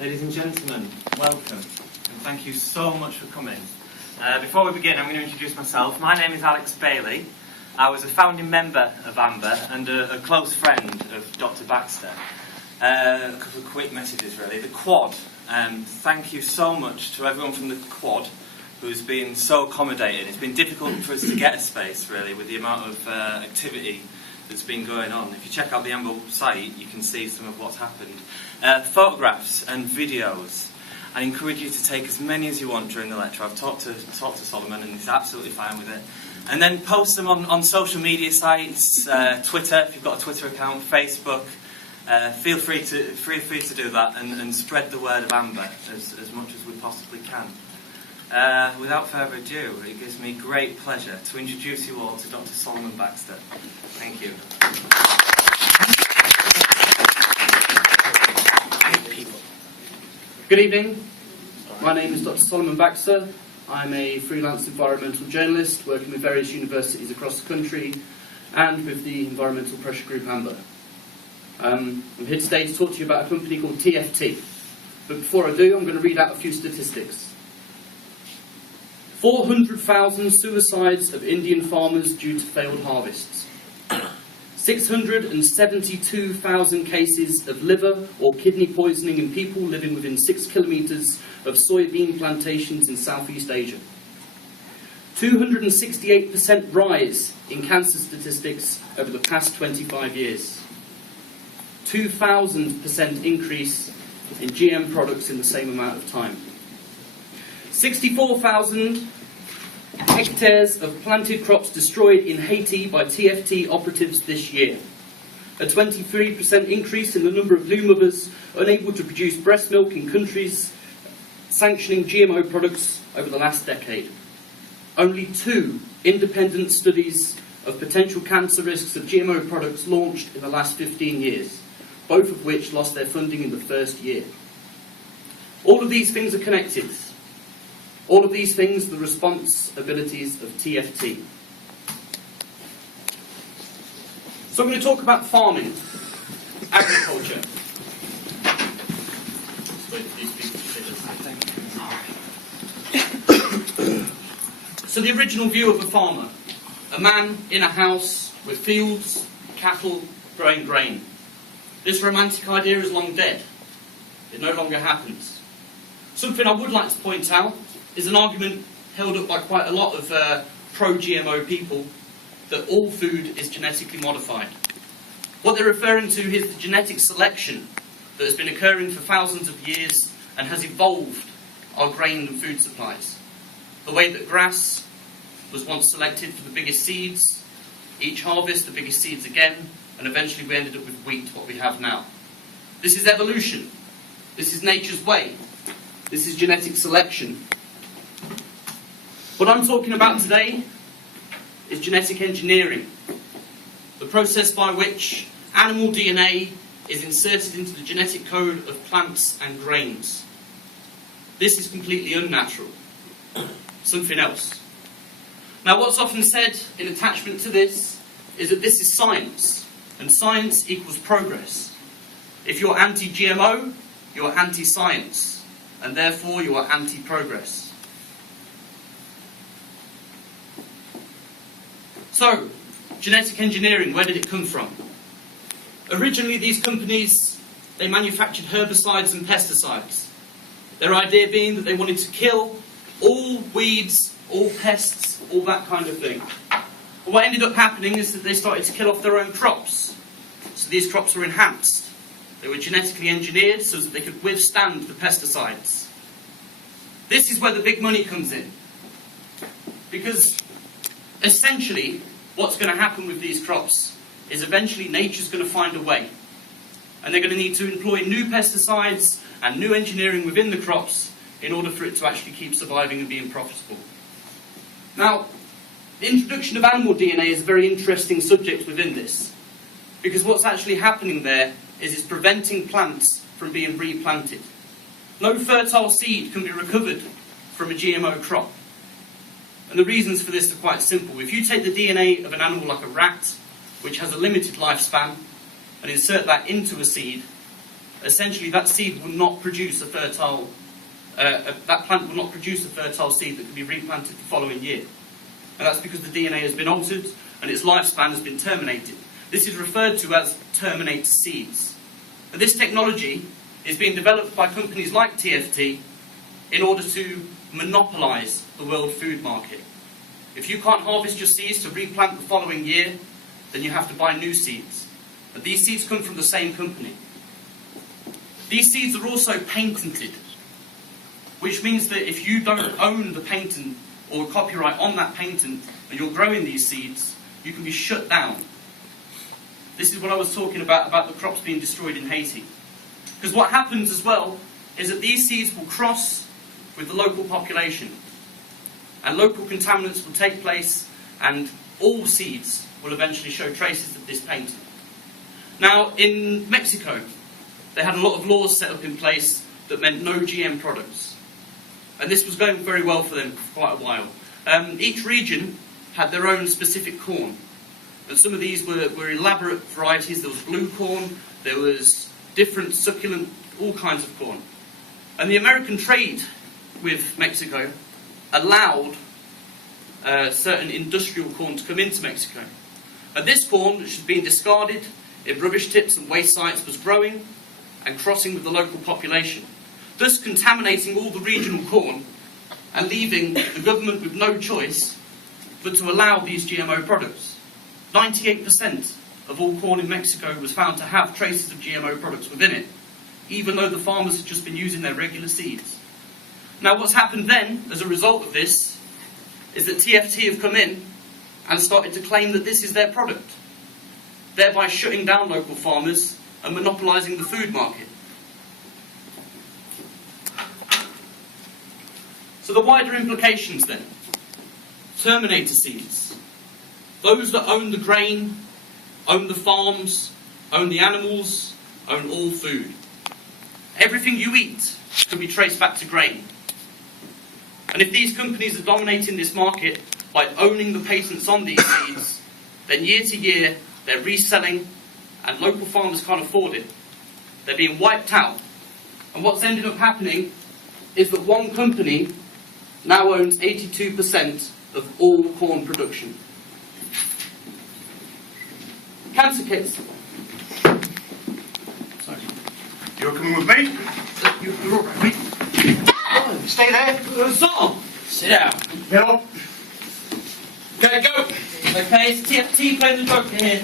Ladies and gentlemen, welcome, and thank you so much for coming. Before we begin, I'm going to introduce myself. My name is Alex Bailey. I was a founding member of Amber and a close friend of Dr. Baxter. A couple of quick messages, really. The Quad. Thank you so much to everyone from the Quad who's been so accommodating. It's been difficult for us to get a space, really, with the amount of activity that's been going on. If you check out the Amber site, you can see some of what's happened. Photographs and videos. I encourage you to take as many as you want during the lecture. I've talked to Solomon and he's absolutely fine with it. And then post them on social media sites, Twitter, if you've got a Twitter account, Facebook. Feel free to do that and spread the word of Amber as much as we possibly can. Without further ado, it gives me great pleasure to introduce you all to Dr. Solomon Baxter. Thank you. Good evening. My name is Dr. Solomon Baxter. I'm a freelance environmental journalist working with various universities across the country and with the environmental pressure group Amber. I'm here today to talk to you about a company called TFT. But before I do, I'm going to read out a few statistics. 400,000 suicides of Indian farmers due to failed harvests. 672,000 cases of liver or kidney poisoning in people living within 6 kilometres of soybean plantations in Southeast Asia. 268% rise in cancer statistics over the past 25 years. 2,000% increase in GM products in the same amount of time. 64,000 hectares of planted crops destroyed in Haiti by TFT operatives this year. A 23% increase in the number of new mothers unable to produce breast milk in countries sanctioning GMO products over the last decade. Only 2 independent studies of potential cancer risks of GMO products launched in the last 15 years, both of which lost their funding in the first year. All of these things are connected. All of these things are the responsibilities of TFT. So I'm going to talk about farming, agriculture. So the original view of a farmer, a man in a house with fields, cattle, growing grain. This romantic idea is long dead. It no longer happens. Something I would like to point out is an argument held up by quite a lot of pro-GMO people that all food is genetically modified. What they're referring to is the genetic selection that has been occurring for thousands of years and has evolved our grain and food supplies. The way that grass was once selected for the biggest seeds, each harvest the biggest seeds again, and eventually we ended up with wheat, what we have now. This is evolution. This is nature's way. This is genetic selection. What I'm talking about today is genetic engineering, the process by which animal DNA is inserted into the genetic code of plants and grains. This is completely unnatural, something else. Now, what's often said in attachment to this is that this is science, and science equals progress. If you're anti-GMO, you're anti-science, and therefore you are anti-progress. So, genetic engineering, where did it come from? Originally, these companies, they manufactured herbicides and pesticides. Their idea being that they wanted to kill all weeds, all pests, all that kind of thing. But what ended up happening is that they started to kill off their own crops. So these crops were enhanced. They were genetically engineered so that they could withstand the pesticides. This is where the big money comes in. Because essentially, what's going to happen with these crops is eventually nature's going to find a way. And they're going to need to employ new pesticides and new engineering within the crops in order for it to actually keep surviving and being profitable. Now, the introduction of animal DNA is a very interesting subject within this. Because what's actually happening there is it's preventing plants from being replanted. No fertile seed can be recovered from a GMO crop. And the reasons for this are quite simple. If you take the DNA of an animal like a rat, which has a limited lifespan, and insert that into a seed, essentially that seed will not produce a fertile, that plant will not produce a fertile seed that can be replanted the following year. And that's because the DNA has been altered and its lifespan has been terminated. This is referred to as terminator seeds. And this technology is being developed by companies like TFT in order to monopolise the world food market. If you can't harvest your seeds to replant the following year, then you have to buy new seeds. And these seeds come from the same company. These seeds are also patented, which means that if you don't own the patent or copyright on that patent and you're growing these seeds, you can be shut down. This is what I was talking about the crops being destroyed in Haiti. Because what happens as well is that these seeds will cross with the local population. And local contaminants will take place, and all seeds will eventually show traces of this patent. Now, in Mexico, they had a lot of laws set up in place that meant no GM products. And this was going very well for them for quite a while. Each region had their own specific corn. And some of these were elaborate varieties. There was blue corn, there was different succulent, all kinds of corn. And the American trade with Mexico allowed certain industrial corn to come into Mexico. And this corn, which was being discarded in rubbish tips and waste sites, was growing and crossing with the local population, thus contaminating all the regional corn and leaving the government with no choice but to allow these GMO products. 98% of all corn in Mexico was found to have traces of GMO products within it, even though the farmers had just been using their regular seeds. Now what's happened then, as a result of this, is that TFT have come in and started to claim that this is their product, thereby shutting down local farmers and monopolising the food market. So the wider implications then. Terminator seeds. Those that own the grain, own the farms, own the animals, own all food. Everything you eat can be traced back to grain. And if these companies are dominating this market by owning the patents on these seeds, then year to year they're reselling and local farmers can't afford it. They're being wiped out. And what's ended up happening is that one company now owns 82% of all corn production. Cancer kits. Sorry. You're coming with me? You're all right, mate. Stay there. Sir, sit down. Get up. Okay, go. Okay, it's TFT playing the joker here.